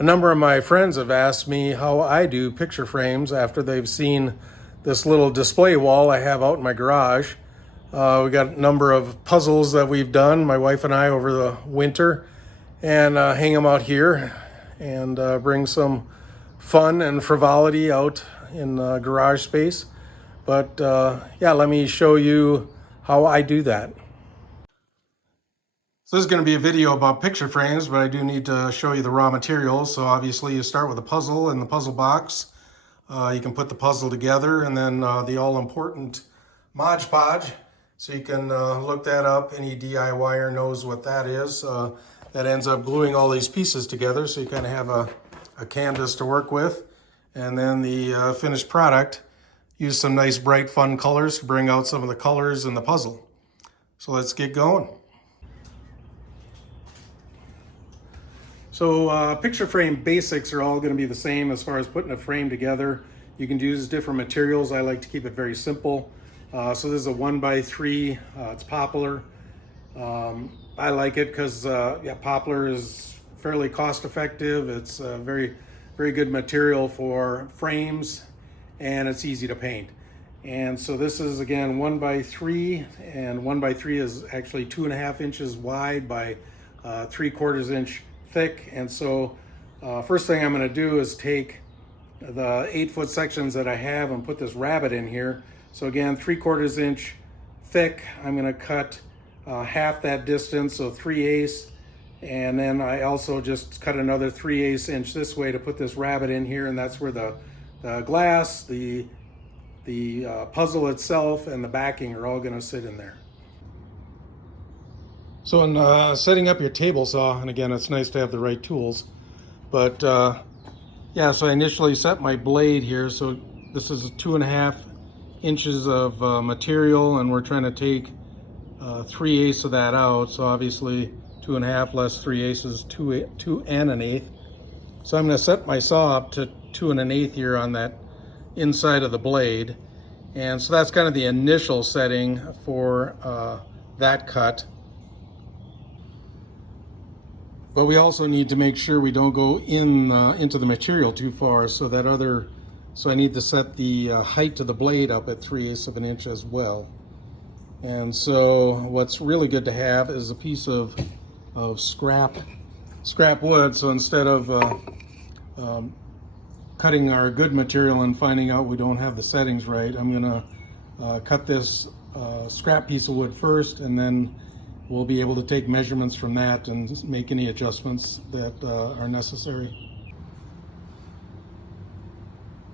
A number of my friends have asked me how I do picture frames after they've seen this little display wall I have out in my garage. We got a number of puzzles that we've done, my wife and I, over the winter, and hang them out here and bring some fun and frivolity out in garage space. But yeah, let me show you how I do that. So this is going to be a video about picture frames, but I do need to show you the raw materials. So obviously you start with a puzzle in the puzzle box. You can put the puzzle together, and then the all-important Mod Podge. So you can look that up. Any DIYer knows what that is. That ends up gluing all these pieces together, so you kind of have a canvas to work with. And then the finished product, use some nice bright fun colors to bring out some of the colors in the puzzle. So let's get going. So picture frame basics are all going to be the same as far as putting a frame together. You can use different materials. I like to keep it very simple. So this is a 1x3. It's poplar. I like it because yeah, poplar is fairly cost effective. It's a very good material for frames, and it's easy to paint. And so this is again 1x3, and 1x3 is actually 2.5 inches wide by 3/4 inch thick. And so first thing I'm going to do is take the 8-foot sections that I have and put this rabbet in here. So again, 3/4 inch thick. I'm going to cut half that distance, so 3/8, and then I also just cut another 3/8 inch this way to put this rabbet in here, and that's where the glass, the puzzle itself, and the backing are all going to sit in there. So in setting up your table saw, and again, it's nice to have the right tools, but yeah, so I initially set my blade here. So this is 2.5 inches of material, and we're trying to take 3/8 of that out. So obviously 2.5 less 3/8 is 2 1/8. So I'm going to set my saw up to 2 1/8 here on that inside of the blade. And so that's kind of the initial setting for that cut. But we also need to make sure we don't go into the material too far. So I need to set the height of the blade up at 3/8 of an inch as well. And so what's really good to have is a piece of scrap wood. So instead of cutting our good material and finding out we don't have the settings right, I'm gonna cut this scrap piece of wood first, and then we'll be able to take measurements from that and make any adjustments that are necessary.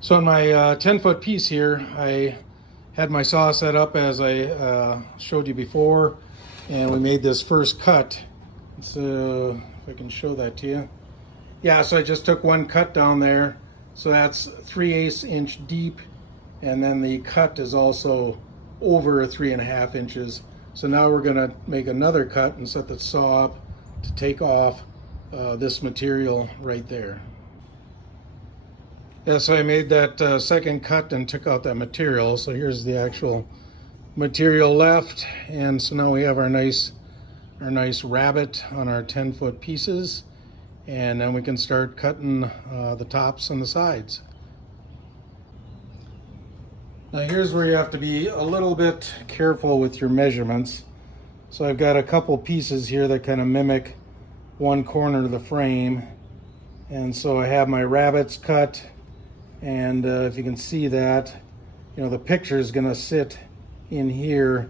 So on my 10-foot piece here, I had my saw set up as I showed you before, and we made this first cut. So if I can show that to you. Yeah, so I just took one cut down there. So that's 3/8 inch deep, and then the cut is also over 3.5 inches. So now we're going to make another cut and set the saw up to take off this material right there. Yeah, so I made that second cut and took out that material. So here's the actual material left, and so now we have our nice rabbet on our 10-foot pieces, and then we can start cutting the tops and the sides. Now here's where you have to be a little bit careful with your measurements. So I've got a couple pieces here that kind of mimic one corner of the frame, and so I have my rabbets cut, and if you can see that, you know, the picture is going to sit in here.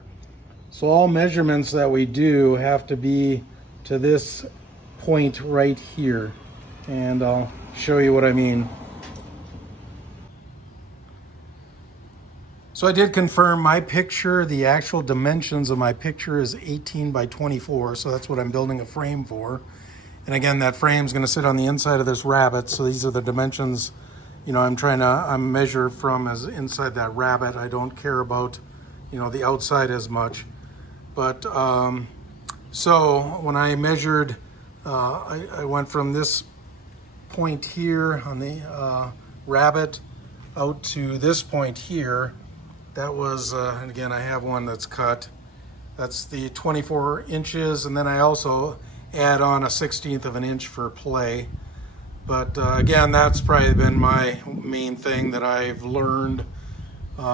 So all measurements that we do have to be to this point right here, and I'll show you what I mean. So I did confirm my picture, the actual dimensions of my picture is 18 by 24, so that's what I'm building a frame for. And again, that frame is going to sit on the inside of this rabbet, so these are the dimensions, you know, I'm measure from as inside that rabbet. I don't care about, you know, the outside as much. But so when I measured, I went from this point here on the rabbet out to this point here. That was, and again, I have one that's cut. That's the 24 inches, and then I also add on a 1/16 of an inch for play. But again, that's probably been my main thing that I've learned.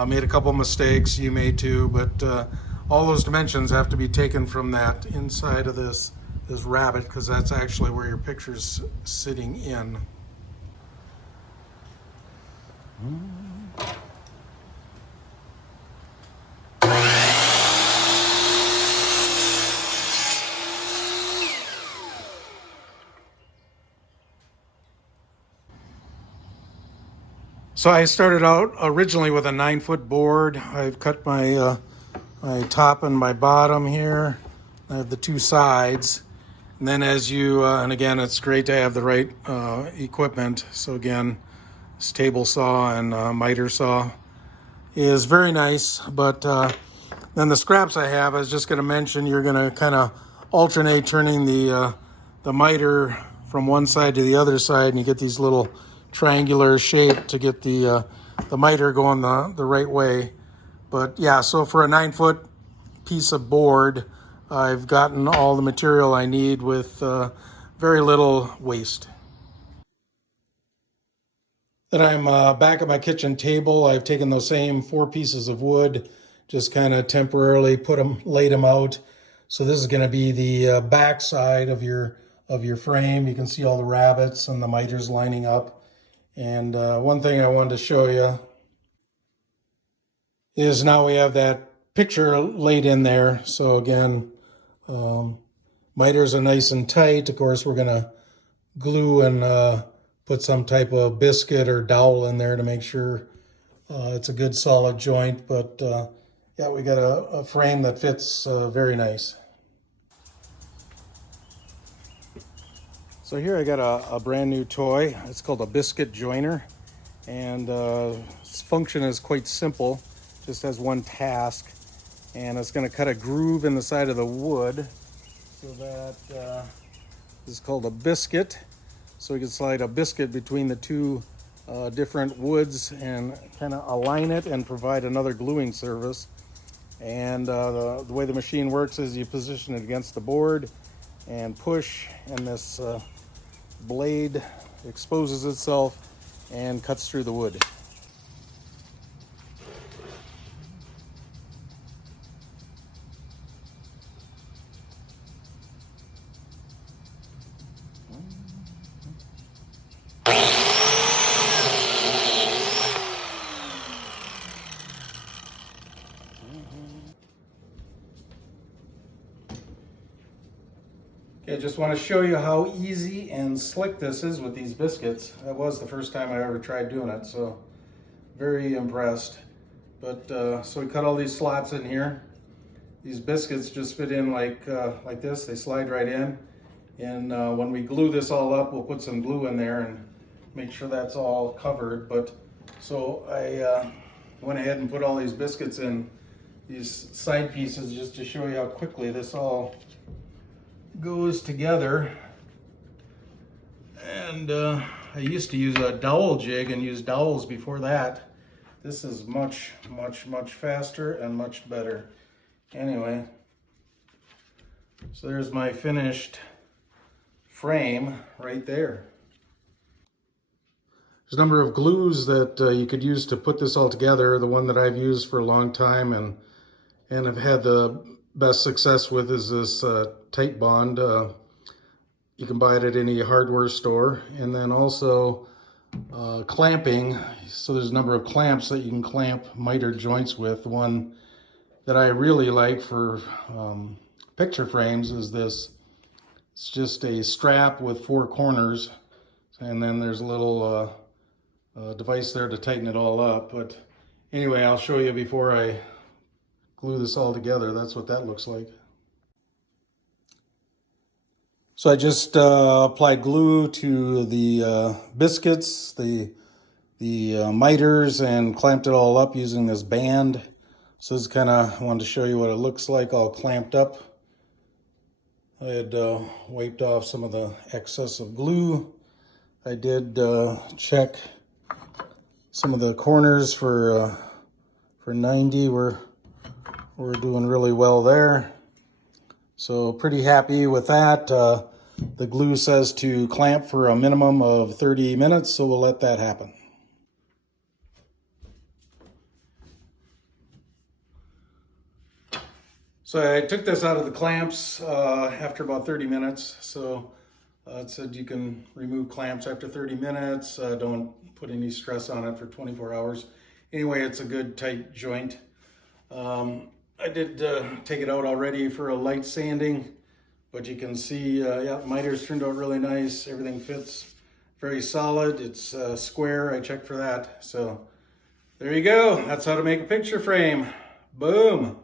Made a couple mistakes, you may too, but all those dimensions have to be taken from that inside of this rabbet, because that's actually where your picture's sitting in. So I started out originally with a 9-foot board. I've cut my top and my bottom here. I have the two sides. And then as you, and again, it's great to have the right equipment. So again, this table saw and miter saw is very nice. But then the scraps I have, I was just going to mention, you're going to kind of alternate turning the miter from one side to the other side, and you get these little triangular shape to get the miter going the right way. But yeah, so for a 9-foot piece of board, I've gotten all the material I need with very little waste. Then I'm back at my kitchen table. I've taken those same 4 pieces of wood, just kind of temporarily laid them out. So this is going to be the back side of your frame. You can see all the rabbets and the miters lining up. And one thing I wanted to show you is now we have that picture laid in there. So again, miters are nice and tight. Of course, we're going to glue and put some type of biscuit or dowel in there to make sure it's a good solid joint. But yeah, we got a frame that fits very nice. So here I got a brand new toy. It's called a biscuit joiner, and its function is quite simple. Just has one task, and it's going to cut a groove in the side of the wood so that this is called a biscuit. So we can slide a biscuit between the two different woods and kind of align it and provide another gluing service. And the way the machine works is you position it against the board and push, and this blade exposes itself and cuts through the wood. Okay, I just want to show you how easy and slick this is with these biscuits. That was the first time I ever tried doing it, so very impressed. But so we cut all these slots in here. These biscuits just fit in like this. They slide right in. And when we glue this all up, we'll put some glue in there and make sure that's all covered. But so I went ahead and put all these biscuits in these side pieces just to show you how quickly this all goes together. And I used to use a dowel jig and use dowels before that. This is much faster and much better. Anyway, so there's my finished frame right there. There's a number of glues that you could use to put this all together. The one that I've used for a long time and have had the best success with is this Titebond. You can buy it at any hardware store. And then also clamping. So there's a number of clamps that you can clamp miter joints with. The one that I really like for picture frames is this. It's just a strap with 4 corners, and then there's a little device there to tighten it all up. But anyway, I'll show you before I glue this all together. That's what that looks like. So I just applied glue to the biscuits, the miters, and clamped it all up using this band. So this kind of, I wanted to show you what it looks like all clamped up. I had wiped off some of the excess of glue. I did check some of the corners for 90. We're doing really well there. So pretty happy with that. The glue says to clamp for a minimum of 30 minutes, so we'll let that happen. So I took this out of the clamps after about 30 minutes. So it said you can remove clamps after 30 minutes. Don't put any stress on it for 24 hours. Anyway, it's a good tight joint. I did take it out already for a light sanding, but you can see, yeah, miters turned out really nice. Everything fits very solid. It's square. I checked for that. So there you go. That's how to make a picture frame. Boom.